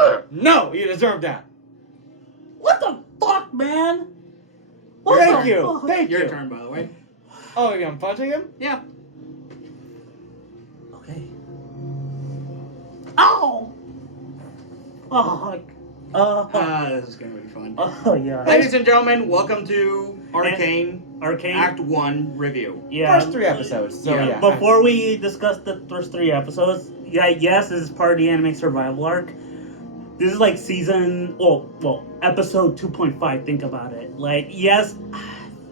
Oh, No, you deserve that. what the fuck, man? Thank you. Thank Your you. turn, by the way. Oh, you're punching him? Yeah. Okay. Ow! Oh, This is gonna be fun. oh yeah. Ladies and gentlemen, welcome to Arcane Arcane. Act 1 review. Yeah. First 3 episodes. So, Yeah. yeah. Before we discuss the first 3 episodes, yeah, yes, this is part of the anime survival arc. This is like episode 2.5. Think about it. Like, yes,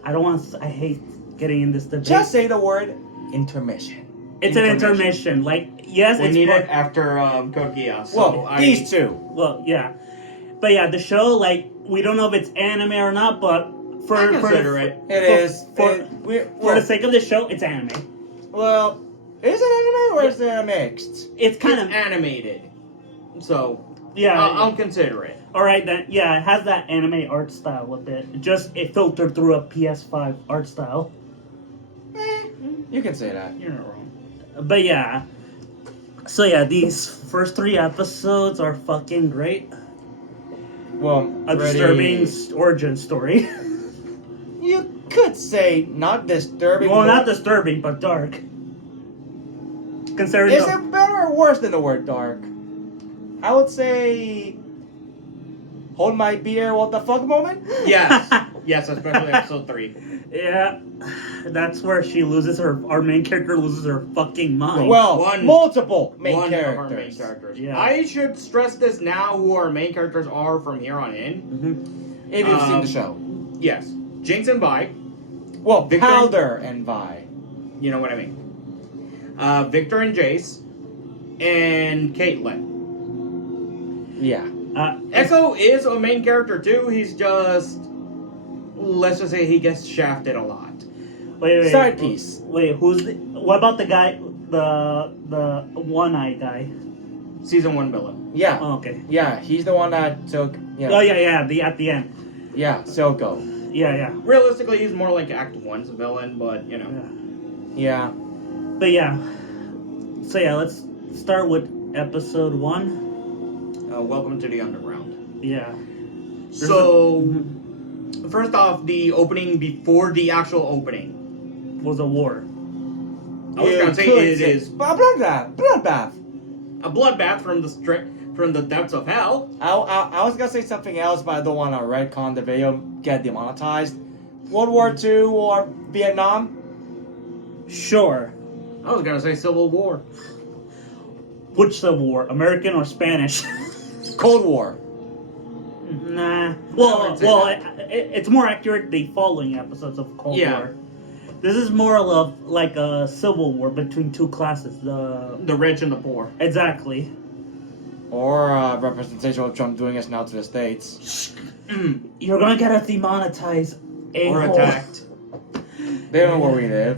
I don't want. I hate getting in this debate. Just say the word intermission. It's an intermission. Like, yes, We it's need part- it after Code Geass. Well, these two. Well, yeah, but yeah, the show, like, we don't know if it's anime or not, but I consider it. It is. For the sake of the show, it's anime. Well, is it anime or is it mixed? It's kind It's of animated. So, yeah. I'll consider it. All right, then. Yeah, it has that anime art style with it. It filtered through a PS5 art style. You can say that. You're not wrong. But yeah. So yeah, these first 3 episodes are fucking great. Well, A disturbing origin story. You could say not disturbing. Well, but- not disturbing, but dark. Considering Is it better or worse than the word dark? I would say. Hold my beer, what the fuck moment? Yes. Yes, especially episode 3. Yeah, that's where our main character loses her fucking mind. Well, multiple One main of our main characters. characters. Yeah. I should stress this now who our main characters are from here on in. Mhm. If you've seen the show. Yes. Jinx and Vi. Well, Victor- Powder and Vi. You know what I mean. Victor and Jace. And Caitlyn. Yeah. Echo is a main character too. He's just, let's just say he gets shafted a lot. Wait. Side piece. Wait, what about the guy, the one-eyed guy? Season 1 villain. Yeah. Oh, okay. Yeah, he's the one that took. Yeah. Oh yeah, at the end. Yeah, Soko. Yeah. Realistically, he's more like Act 1's villain, but you know. Yeah. But yeah. So yeah, let's start with episode 1. Welcome to the Underground. Yeah. So, first off, the opening before the actual opening. Was a war. I was gonna say it is Bloodbath. a bloodbath from the depths of hell. I was gonna say something else, but I don't want to retcon the video get demonetized. World War II or Vietnam? Sure. I was gonna say Civil War. Which Civil War? American or Spanish? Cold War. Nah. I'd say It's more accurate the following episodes of Cold Yeah. War. This is more of like a civil war between 2 classes. The rich and the poor. Exactly. Or representation of Trump doing us now to the States. You're gonna get us demonetized. Or a-hole. attacked. They don't know where we live.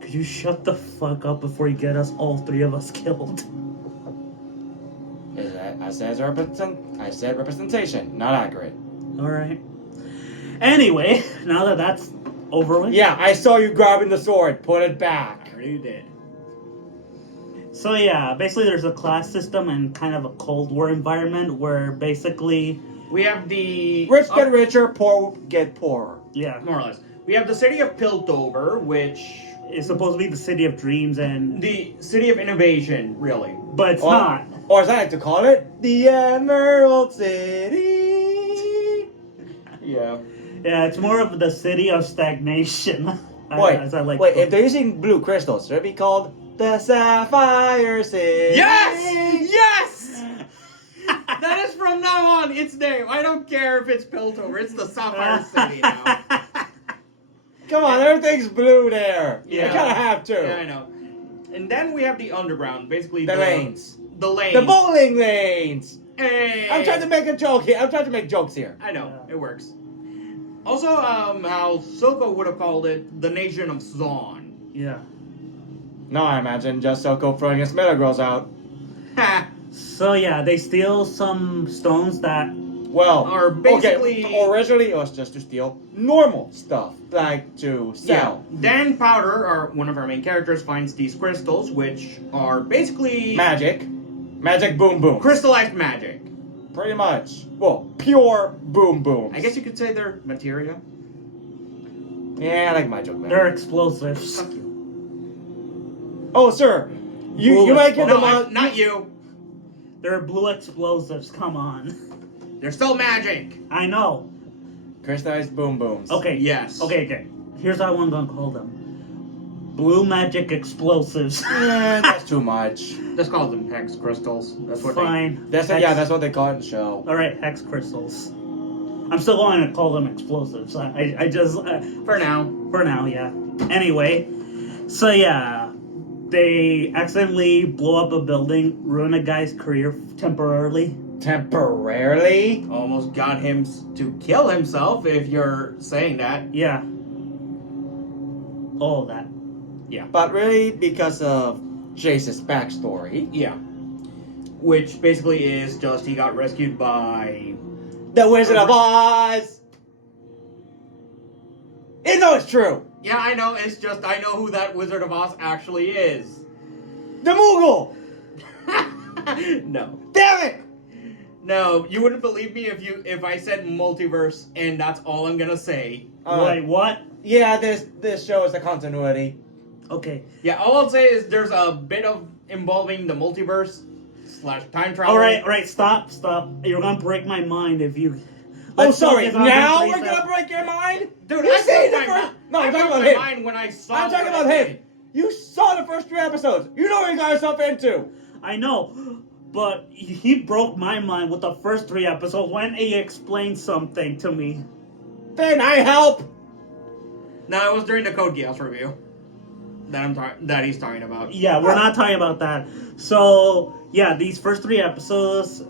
Could you shut the fuck up before you get us all 3 of us killed? I said representation, not accurate. All right. Anyway, now that that's over with. Yeah, I saw you grabbing the sword. Put it back. I already did. So yeah, basically there's a class system and kind of a Cold War environment where basically We have the Rich get richer, poor get poorer. yeah, more or less. We have the city of Piltover, which it's supposed to be the city of dreams and the city of innovation, really. but it's not. Or as I like to call it, the Emerald City. Yeah. Yeah, it's more of the city of stagnation. as I like wait, to- if they're using blue crystals, should it be called the Sapphire City? Yes! Yes! That is from now on its name. I don't care if it's Piltover. It's the Sapphire City now. Come on, everything's blue there. Yeah. You gotta have to. Yeah, I know. And then we have the underground, basically The lanes. The lanes. The bowling lanes. Hey. I'm trying to make a joke here. I'm trying to make jokes here. I know, it works. Also, how Soko would have called it, the nation of Zaun. yeah. No, I imagine just Soko throwing his metal girls out. Ha! So yeah, they steal some stones that. Well, Or basically- okay, originally it was just to steal normal stuff, like to sell. Dan Powder, one of our main characters, finds these crystals, which are basically Magic boom boom. crystallized magic. Pretty much. Well, pure boom boom. I guess you could say they're materia. Yeah, I like my joke, man. They're explosives. Fuck you. Oh, sir, you Bullets. might get No, them not you. They're blue explosives. Come on. They're still magic. I know. crystallized boom booms. Okay. Yes. Okay. Here's how I'm gonna call them. Blue magic explosives. Yeah, that's too much. Just call them hex crystals. That's what Fine. That's what they call it in the show. All right, hex crystals. I'm still going to call them explosives. I just they. For now. for now, yeah. Anyway, so yeah, they accidentally blow up a building, ruin a guy's career temporarily. Temporarily? Almost got him to kill himself, if you're saying that. Yeah. All of that. But really, because of Jace's backstory. Yeah. Which basically is just he got rescued by... The Wizard of Oz! You know it's true! Yeah, I know, it's just I know who that Wizard of Oz actually is. The Moogle! No. Damn it! No, you wouldn't believe me if I said multiverse and that's all I'm gonna say. Wait, what? Yeah, this show is a continuity. Okay. Yeah, all I'll say is there's a bit of involving the multiverse / time travel. All right. Stop. You're gonna break my mind if you. Oh, Let's sorry. focus on Now the we're three gonna break your mind? Dude, You I see broke the my first... No, I'm I talking broke about my him. mind when I saw I'm talking what about I him. You saw the first 3 episodes. You know what you got yourself into. I know, but he broke my mind with the first 3 episodes when he explained something to me. Then I help. No, it was during the Code Geass review that he's talking about. Yeah, we're not talking about that. So yeah, these first 3 episodes,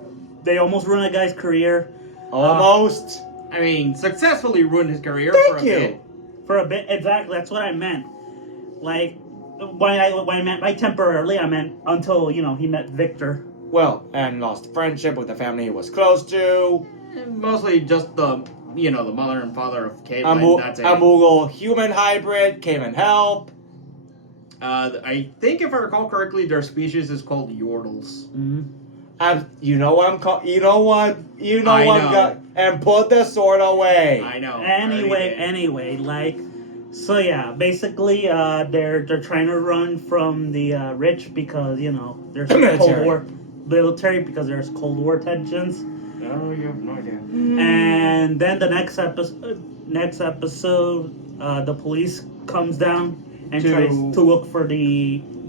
they almost ruined a guy's career. Almost. I mean, successfully ruined his career Thank for a you. bit. For a bit, exactly. That's what I meant. Like, when I meant by temporarily, I meant until he met Victor. Well, and lost friendship with the family he was close to. Mostly just the mother and father of Caitlyn. That's it. A Moogle human hybrid came and helped. I think if I recall correctly, their species is called Yordles. Mm-hmm. You know what I'm called? You know what? You know I what? know. And put the sword away. I know. Anyway, like, so yeah, basically, they're trying to run from the rich because there's The military. Cold War military because there's Cold War tensions. No, you have no idea. And then the next episode, the police comes down and tries to look for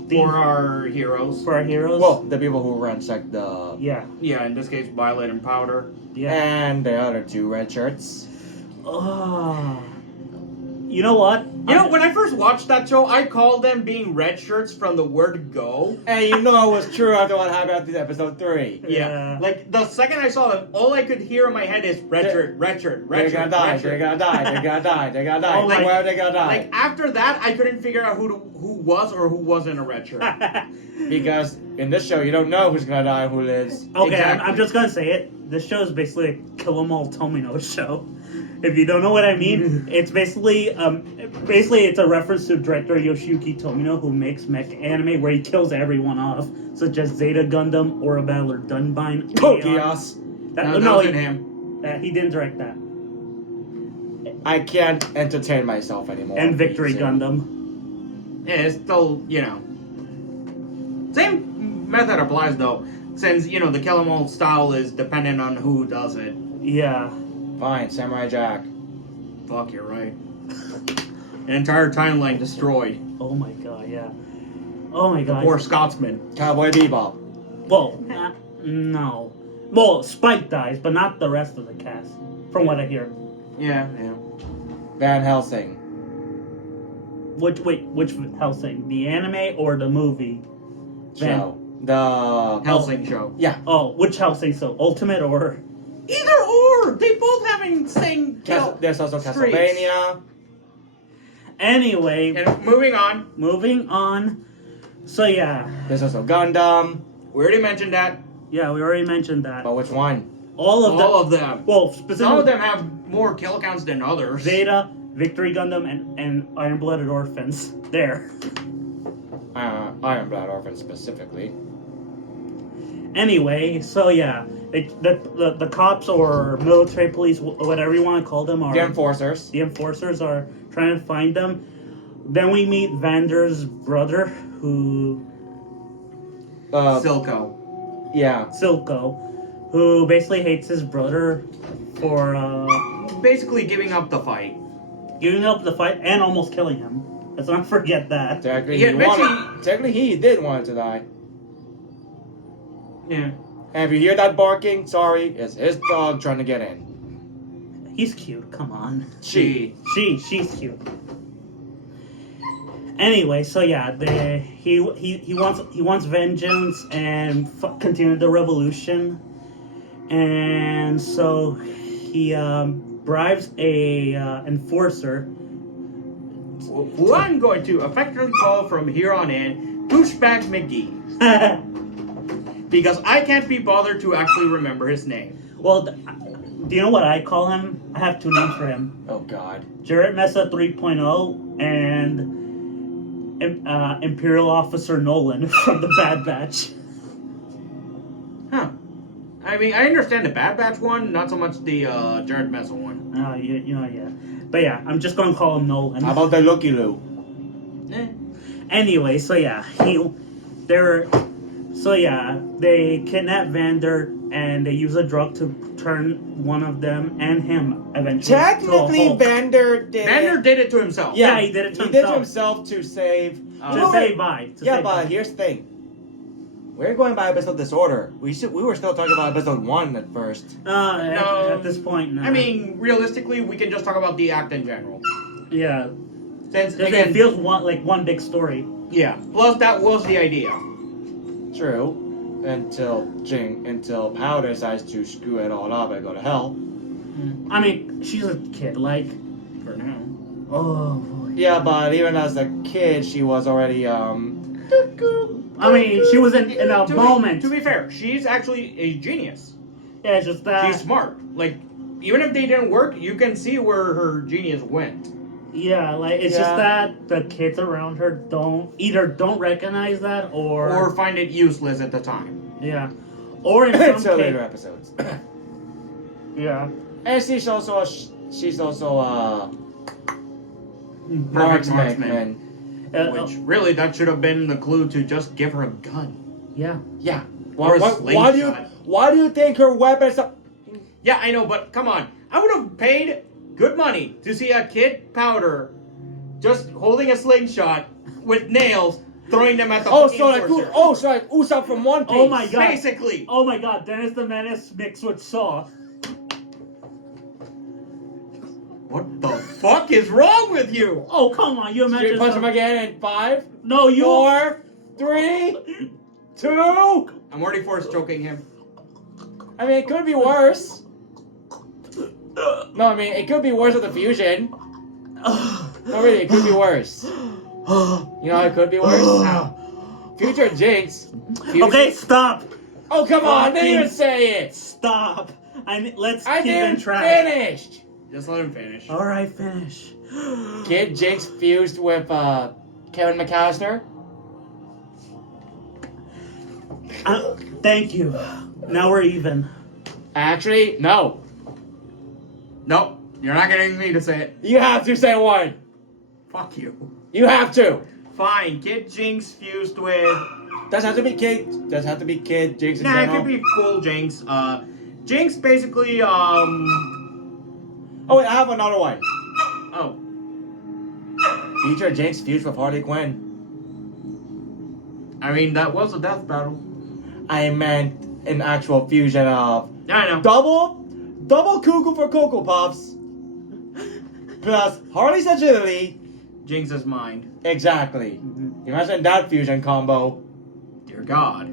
For our heroes. for our heroes. Well, the people who ransacked the... yeah, Yeah, in this case, Violet and Powder. yeah. And the other 2 red shirts. Oh. You know what? When I first watched that show, I called them being red shirts from the word go. And you know it was true after what happened in episode 3. Yeah. Like, the second I saw them, all I could hear in my head is red shirt, red shirt, red They're shirt, gonna die, red shirt. they're gonna die, they're gonna die, they're gonna die. Oh, like- Where are they gonna die? Like, after that, I couldn't figure out who was or who wasn't a red shirt. Because in this show, you don't know who's gonna die and who lives. Okay, Exactly. I'm just gonna say it. This show is basically a Kill 'Em All Tomino show. If you don't know what I mean, it's basically it's a reference to director Yoshiyuki Tomino, who makes mech anime where he kills everyone off, such as Zeta Gundam, Orabelle, or Dunbine. Code Geass. That wasn't him. He didn't direct that. I can't entertain myself anymore. And Victory Easy. Gundam. Yeah, it's still, Same method applies, though. Since, the Kill 'Em All style is dependent on who does it. Yeah. Fine, Samurai Jack. Fuck, you're right. An entire timeline destroyed. Oh my god, yeah. Oh my god. Poor Scotsman. Cowboy Bebop. Well, no. Well, Spike dies, but not the rest of the cast, from what I hear. Yeah. Van Helsing. Which Hellsing? The anime or the movie? Show. The... Helsing show. Yeah. Oh, which Hellsing? So, Ultimate or... Either or! They both have insane There's also streaks. Castlevania. Anyway, And moving on, moving on. So, yeah. There's also Gundam. we already mentioned that. Yeah, we already mentioned that. But which one? All of them. All of them. Well, Some specifically of them have more kill counts than others. Zeta, Victory Gundam, and Iron Blooded Orphans. There. Iron Blood Orphan specifically. Anyway, so yeah, the cops or military police, whatever you want to call them, are The enforcers. The enforcers are trying to find them. Then we meet Vander's brother, who Silco. Yeah. Silco, who basically hates his brother for Basically giving up the fight. giving up the fight and almost killing him. Let's not forget that. Technically, he did want to die. Yeah. And if you hear that barking, sorry, it's his dog trying to get in. He's cute. Come on. She's She's cute. Anyway, so yeah, he wants vengeance and continue the revolution, and so he bribes a enforcer. who I'm going to affectionately call from here on in Douchebag McGee. Because I can't be bothered to actually remember his name. Well, do you know what I call him? I have two names for him. Oh God. Jared Mesa 3.0 and Imperial Officer Nolan from the Bad Batch. Huh. I mean, I understand the Bad Batch one, not so much the Jared Mesa one. Yeah. But yeah, I'm just gonna call him Nolan. How about the Looky Loo? Anyway, so yeah, they kidnap Vander and they use a drug to turn one of them and him eventually. Technically, to a Hulk. Vander did it to himself. Yeah, he did it to He did himself. to himself to save. To save Vi. But here's the thing. We're going by episode disorder. We were still talking about episode 1 at first. No. At this point, no. I mean, realistically, we can just talk about the act in general. yeah, Since because again, it feels like one big story. yeah. Plus, that was the idea. True. Until Powder decides to screw it all up and go to hell. I mean, she's a kid, like. For now. Oh boy. Yeah, but even as a kid, she was already I mean, she was in a moment. To be fair, she's actually a genius. Yeah, it's just that. She's smart. Like, even if they didn't work, you can see where her genius went. Yeah, like it's just that the kids around her don't recognize that Or find it useless at the time. yeah, or in until some later case, episodes. yeah. And she's also marksman. Which, really, that should have been the clue to just give her a gun. Yeah. Yeah. Or a Why do you think her weapons? Yeah, I know, but come on. I would have paid good money to see a kid Powder just holding a slingshot with nails, throwing them at the So enforcer. like Usopp from One Piece. Oh my god. Basically. Oh my god. Dennis the Menace mixed with Saw. What the fuck is wrong with you? Oh come on, you Should imagine? we punch him again in 5, No, you. 4, 3, 2. I'm already force choking him. I mean, it could be worse. No, I mean, it could be worse with the fusion. No, really, it could be worse. You know how it could be worse? How? Future Jinx. Okay, stop. Oh, come on, didn't even say it. Stop. Let's I keep in didn't track. finish. Just let him finish. All right, finish. Kid Jinx fused with Kevin McAllister. Thank you. Now we're even. Actually, no. Nope. You're not getting me to say it. You have to say one. Fuck you. You have to. Fine. Kid Jinx fused with... Doesn't have to be Kid. Doesn't have to be Kid Jinx in Nah, it general. could be full Jinx. Jinx basically, Oh wait, I have another one. Oh. Future Jinx fused with Harley Quinn. I mean, that was a death battle. I meant an actual fusion of I know. double cuckoo for Cocoa Puffs plus Harley's agility. Jinx's mind. Exactly. Imagine that fusion combo. Dear God.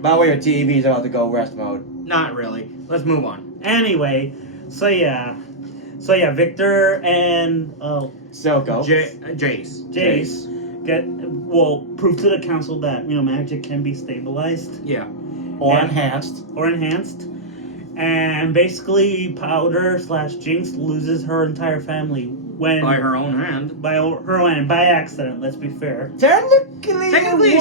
By the way, your TV is about to go rest mode. Not really. Let's move on. Anyway, so yeah, Victor and Silco. Jace prove to the council that magic can be stabilized. Yeah. Or And- enhanced. Or enhanced. And basically, Powder / Jinx loses her entire family when By her own hand. by her own by accident. Let's be fair. Technically,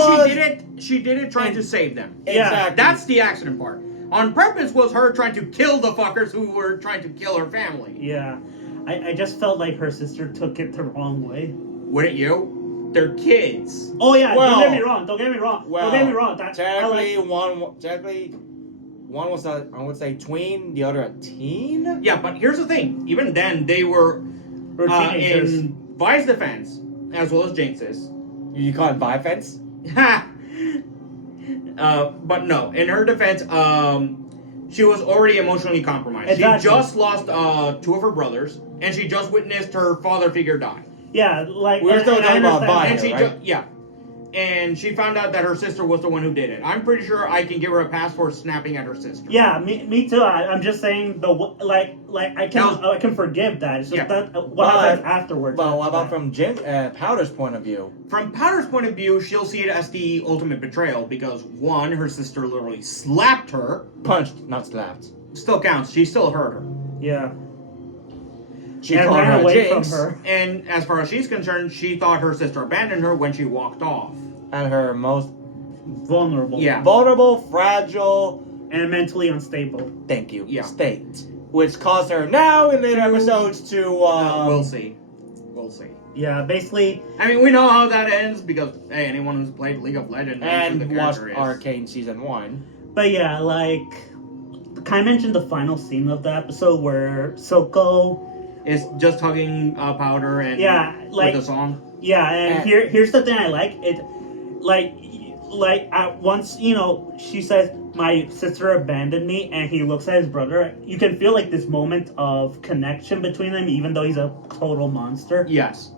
She did it trying to save them. Yeah. Exactly. That's the accident part. On purpose was her trying to kill the fuckers who were trying to kill her family. Yeah, I just felt like her sister took it the wrong way. Wouldn't you? They're kids. Oh yeah, Well- don't get me wrong. Don't get me wrong. Well, don't get me wrong. That, technically, one was a, I would say, tween, the other a teen? Yeah, but here's the thing. Even then, they were we're teenagers. in Vi's defense, as well as Jinx's. You call it bifence? But no, in her defense, she was already emotionally compromised. Exactly. She just lost 2 of her brothers, and she just witnessed her father figure die. Yeah, like We're still and I talking about understand Vi. And she right? and she found out that her sister was the one who did it. I'm pretty sure I can give her a pass for snapping at her sister. Yeah, me too. I'm just saying I can forgive that. It's just Yeah. that what happens afterwards. But what about from Powder's point of view? From Powder's point of view, she'll see it as the ultimate betrayal because, one, her sister literally slapped her. Punched, not slapped. Still counts. She still hurt her. Yeah, She and called ran her a away jinx, from her. And as far as she's concerned, she thought her sister abandoned her when she walked off. and her most Vulnerable. Yeah. vulnerable, fragile, and mentally unstable. thank you, Yeah. state. Which caused her now in later episodes to, We'll see. We'll see. Yeah, basically. I mean, we know how that ends because, hey, anyone who's played League of Legends knows who and the watched character is. Arcane Season 1. But yeah, like, kind of mentioned the final scene of the episode where Soko. It's just hugging Powder and Yeah, like- with the song. Yeah, and And- here's the thing I like it, like at once she says my sister abandoned me, and he looks at his brother. You can feel like this moment of connection between them, even though he's a total monster. Yes.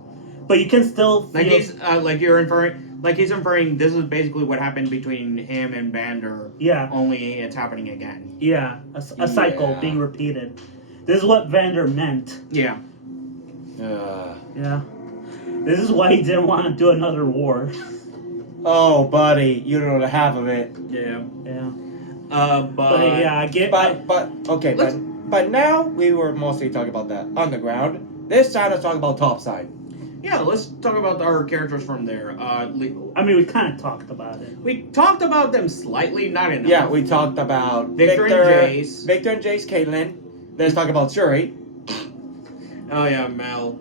But you can still feel. Like he's inferring this is basically what happened between him and Bander. Yeah, Only it's happening again. yeah, a cycle Yeah. being repeated. This is what Vander meant. Yeah. Yeah, this is why he didn't want to do another war. Oh, buddy, you don't know the half of it. Yeah. Yeah, But but yeah, I get. But okay, Let's- but now we were mostly talking about that underground. This time let's talk about topside. yeah, let's talk about our characters from there. I mean, we kind of talked about it. We talked about them slightly, not enough. Yeah, we talked about Victor and Jace. Victor and Jace, Caitlyn. Let's talk about Shuri. Oh yeah, Mel.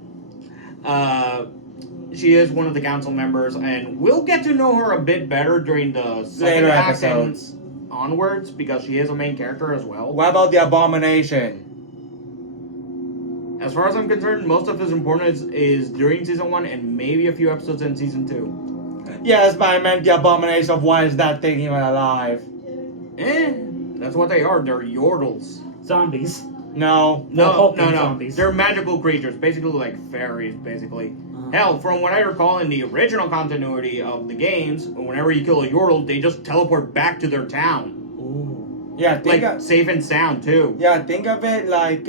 She is one of the council members, and we'll get to know her a bit better during the second Later act episodes. and onwards because she is a main character as well. What about the Abomination? As far as I'm concerned, most of his importance is during season 1 and maybe a few episodes in season 2. Yes, but I meant the Abomination of why is that thing even alive? That's what they are. They're yordles. Zombies. No. Well, No. zombies. They're magical creatures, basically like fairies, basically. Uh-huh. Hell, from what I recall in the original continuity of the games, whenever you kill a yordle, they just teleport back to their town. Ooh. Yeah, think Safe and sound, too. think of it like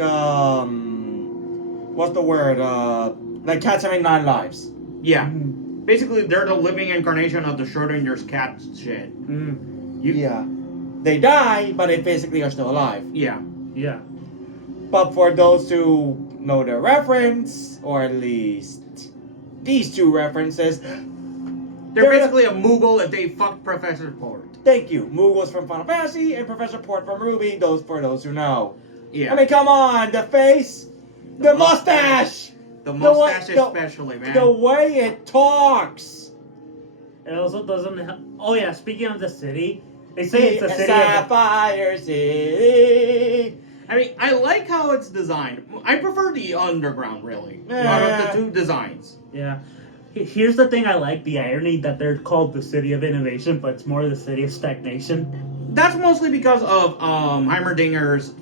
what's the word? Like cats having 9 lives. Yeah. Mm. Basically, they're the living incarnation of the Schrodinger's cat shit. Mm. Yeah. They die, but they physically are still alive. Yeah. Yeah. But for those who know the reference, or at least these 2 references, They're basically a Moogle if they fucked Professor Port. thank you. Moogles from Final Fantasy and Professor Port from Ruby, those for those who know. Yeah. I mean, come on, the face, the mustache, The way- mustache the- especially, man. the way it talks. It also doesn't. Oh yeah. Speaking of the city, they say it's a city. Of Sapphire City. I mean, I like how it's designed. I prefer the underground, really. Out of the 2 designs. yeah. Here's the thing I like: the irony that they're called the city of innovation, but it's more the city of stagnation. That's mostly because of Heimerdinger's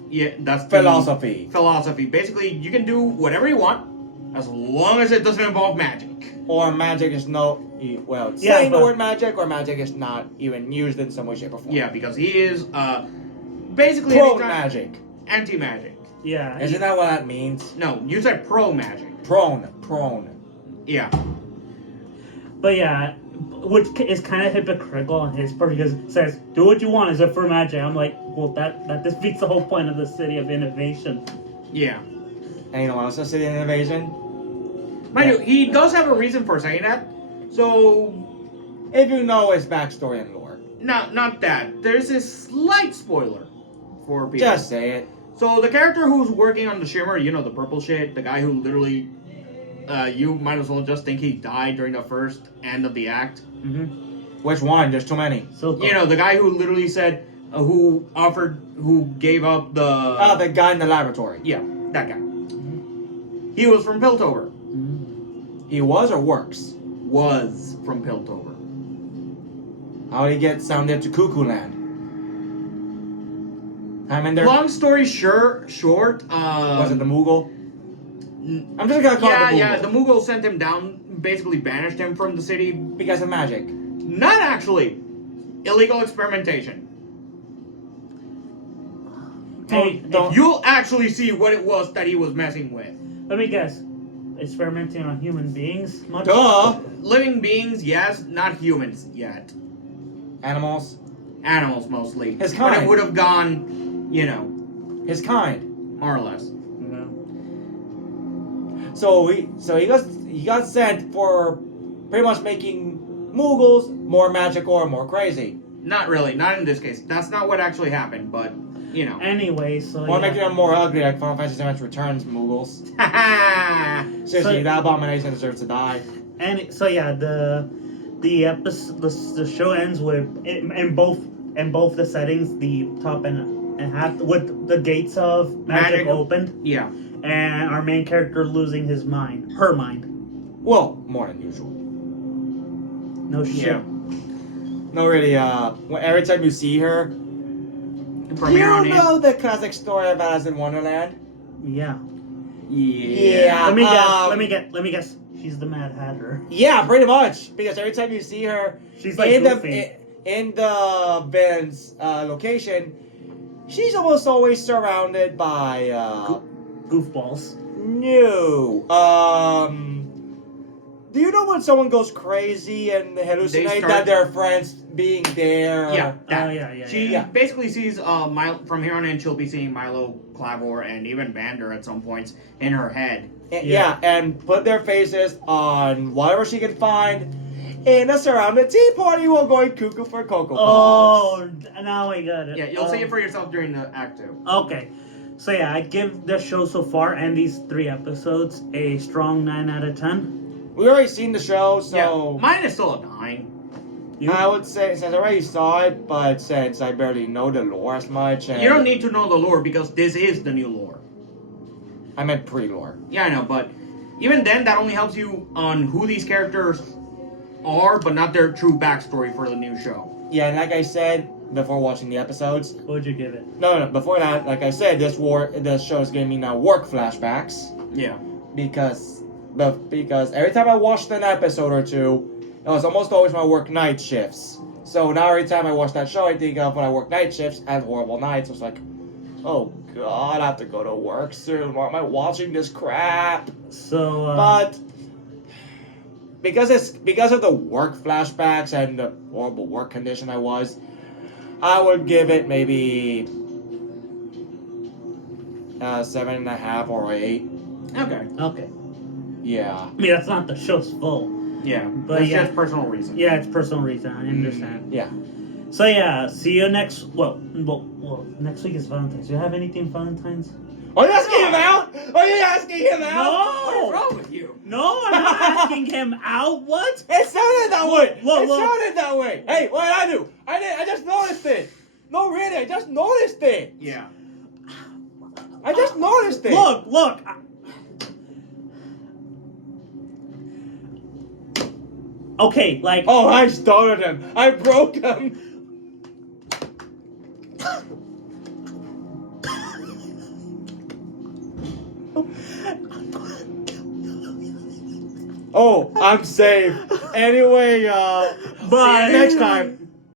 that's the Philosophy. Basically, you can do whatever you want as long as it doesn't involve magic. Or magic is no, well, Yeah, saying the but- word magic, or magic is not even used in some way, shape, or form. Yeah, because he is basically Pro anytime- magic. anti-magic. Yeah. Isn't that what that means? No, you said pro magic. Prone. Yeah. But yeah, which is kind of hypocritical on his part because it says, "Do what you want as if for magic." I'm like, well, that defeats the whole point of the city of innovation. Yeah. And you know what else is City Invasion? Mind you, he does have a reason for saying that. So, If you know his backstory and lore. not that. There's this slight spoiler for people. Just say it. So the character who's working on the shimmer, you know, the purple shit, the guy who literally, you might as well just think he died during the first end of the act. Mm-hmm. Which one? There's too many. So You know, the guy who literally said, who gave up the... Oh, the guy in the laboratory. Yeah, that guy. He was from Piltover. He was or works? Was from Piltover. How did he get sounded to Cuckoo Land? I'm in there. Long story short, Was it the Moogle? I'm just gonna call it the Moogle. Yeah, the Moogle sent him down, basically banished him from the city. Because of magic. Not actually. Illegal experimentation. Hey, Don't- You'll actually see what it was that he was messing with. let me guess. Experimenting on human beings? Much? Duh! Living beings, yes, not humans yet. Animals. Animals mostly. His But kind. it would have gone, you know, His kind. more or less. No. So he got sent for pretty much making Moogles more magical or more crazy. Not really, not in this case. That's not what actually happened, but, you know. Anyway, so Or yeah. making them more ugly like Final Fantasy VII Returns Moogles. Haha! Seriously, So- that abomination deserves to die. And so yeah, the episode, the show ends with in both the settings, the top and half, with the gates of magic opened, Yeah. and our main character losing her mind. Well, more than usual. No shit. Yeah. No, really, every time you see her, From you here on in. know the classic story of Alice in Wonderland? Yeah. Yeah. Let me guess. Let me guess. She's the Mad Hatter. Yeah, pretty much. Because every time you see her She's like in Goofy. the villain's location, she's almost always surrounded by Goofballs. no. Do you know when someone goes crazy and hallucinate start- that their friends being there? Yeah, that. yeah. She Yeah. basically sees from here on in. She'll be seeing Milo, Clavor, and even Vander at some points in her head. Yeah, and put their faces on whatever she can find in a surrounded tea party while going cuckoo for Cocoa Pops. Oh, now I got it. Yeah, you'll see it for yourself during the act 2. Okay. So yeah, I give the show so far and these 3 episodes a strong 9 out of 10. We already seen the show, so Yeah, mine is still a 9. I would say since I already saw it, but since I barely know the lore as much, and You don't need to know the lore because this is the new lore. I meant pre-lore. Yeah, I know, but even then, that only helps you on who these characters are, but not their true backstory for the new show. Yeah, and like I said before watching the episodes, What would you give it? no, before that, like I said, this show is giving me now work flashbacks Yeah. because every time I watched an episode or two, it was almost always my work night shifts. So now every time I watch that show, I think of when I work night shifts and horrible nights. It's like, oh god, I have to go to work soon. Why am I watching this crap? So, But because of the work flashbacks and the horrible work condition I would give it maybe 7.5 or 8. Okay. okay. Yeah. I mean, that's not the show's fault. Yeah. But That's yeah. just personal reason. Yeah, it's personal reason. I understand. Yeah. So yeah, see you next. Well, next week is Valentine's. Do you have anything Valentine's? Are you asking him out? Are you asking him out? What is No, wrong with you? no, I'm not asking him out. What? It sounded that way. Look. Sounded that way. Hey, what did I do? I just noticed it. No, really, I just noticed it. Yeah. I just noticed it. Look. Okay, like. Oh, I started him. I broke him. Oh, I'm safe. Anyway, Bye. see you next time.